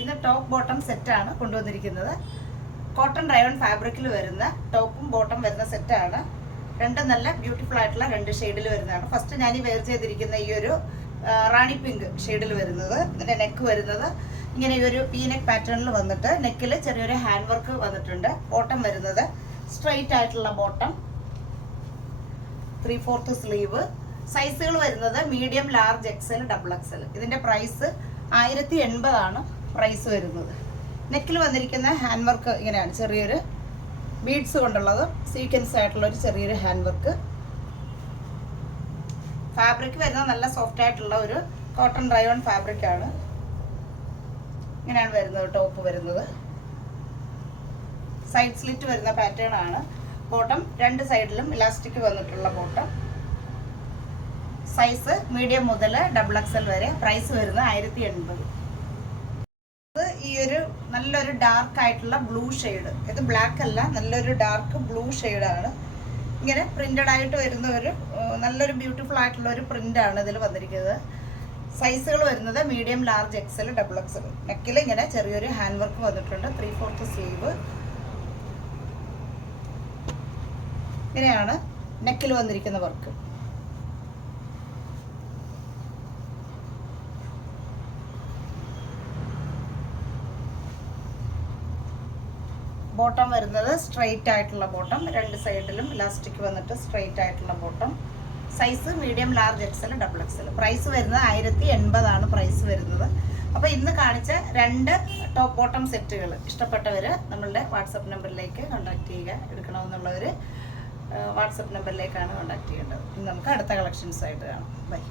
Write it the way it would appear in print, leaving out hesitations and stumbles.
ഇന്ന് top bottom സെറ്റാണ് കൊണ്ടുവന്നിരിക്കുന്നത്. കോട്ടൺ റയോൺ ഫാബ്രിക്കിൽ വരുന്ന ടോപ്പും ബോട്ടം വരുന്ന സെറ്റാണ്. രണ്ട് നല്ല ബ്യൂട്ടിഫുൾ ആയിട്ടുള്ള രണ്ട് ഷെയ്ഡിൽ വരുന്നതാണ്. ഫസ്റ്റ് ഞാൻ ഈ വെയർ ചെയ്തിരിക്കുന്ന ഈ ഒരു റാണി പിങ്ക് ഷെയ്ഡിൽ വരുന്നത്. ഇതിൻ്റെ നെക്ക് വരുന്നത് ഇങ്ങനെ ഈ ഒരു പി നെക്ക് പാറ്റേണിൽ വന്നിട്ട് നെക്കിൽ ചെറിയൊരു ഹാൻഡ് വർക്ക് വന്നിട്ടുണ്ട്. ബോട്ടം വരുന്നത് സ്ട്രെയിറ്റ് ആയിട്ടുള്ള ബോട്ടം, 3/4 സ്ലീവ്. സൈസുകൾ വരുന്നത് medium, large, XL, double XL. ഇതിൻ്റെ പ്രൈസ് 1080 ആണ് പ്രൈസ് വരുന്നത്. നെക്കിൽ വന്നിരിക്കുന്ന ഹാൻഡ് വർക്ക് ഇങ്ങനെയാണ്, ചെറിയൊരു ബീഡ്സ് കൊണ്ടുള്ളത്, സീക്വൻസ് ആയിട്ടുള്ള ഒരു ചെറിയൊരു ഹാൻഡ് വർക്ക്. ഫാബ്രിക് വരുന്നത് നല്ല സോഫ്റ്റ് ആയിട്ടുള്ള ഒരു കോട്ടൺ റയോൺ ഫാബ്രിക് ആണ്. ഇങ്ങനെയാണ് വരുന്നത് ടോപ്പ് വരുന്നത്. സൈഡ് സ്ലിറ്റ് വരുന്ന പാറ്റേൺ ആണ്. ബോട്ടം രണ്ട് സൈഡിലും ഇലാസ്റ്റിക് വന്നിട്ടുള്ള ബോട്ടം. സൈസ് മീഡിയം മുതൽ ഡബിൾ എക്സൽ വരെ. പ്രൈസ് വരുന്നത് 1080. ഈ ഒരു നല്ലൊരു ഡാർക്ക് ആയിട്ടുള്ള ബ്ലൂ ഷെയ്ഡ്, ഇത് ബ്ലാക്ക് അല്ല, നല്ലൊരു ഡാർക്ക് ബ്ലൂ ഷെയ്ഡാണ്. ഇങ്ങനെ പ്രിന്റഡ് ആയിട്ട് വരുന്ന ഒരു നല്ലൊരു ബ്യൂട്ടിഫുൾ ആയിട്ടുള്ള ഒരു പ്രിന്റാണ് ഇതിൽ വന്നിരിക്കുന്നത്. സൈസുകൾ വരുന്നത് medium, large, XL, double XL. നെക്കിൽ ഇങ്ങനെ ചെറിയൊരു ഹാൻഡ് വർക്ക് വന്നിട്ടുണ്ട്. 3/4 സ്ലീവ്. ഇങ്ങനെയാണ് നെക്കിൽ വന്നിരിക്കുന്ന വർക്ക്. ബോട്ടം വരുന്നത് സ്ട്രെയിറ്റ് ആയിട്ടുള്ള ബോട്ടം, രണ്ട് സൈഡിലും ഇലാസ്റ്റിക് വന്നിട്ട് സ്ട്രെയിറ്റ് ആയിട്ടുള്ള bottom. Size medium, large, XL, double XL. Price വരുന്നത് 1080 ആണ് പ്രൈസ് വരുന്നത്. അപ്പോൾ ഇന്ന് കാണിച്ച രണ്ട് ടോപ്പ് ബോട്ടം സെറ്റുകൾ ഇഷ്ടപ്പെട്ടവർ നമ്മളുടെ വാട്സപ്പ് നമ്പറിലേക്ക് കോൺടാക്ട് ചെയ്യുക. എടുക്കണമെന്നുള്ളവർ വാട്സപ്പ് നമ്പറിലേക്കാണ് കോൺടാക്ട് ചെയ്യേണ്ടത്. ഇനി നമുക്ക് അടുത്ത കളക്ഷൻസ് ആയിട്ട് കാണാം. ബൈ.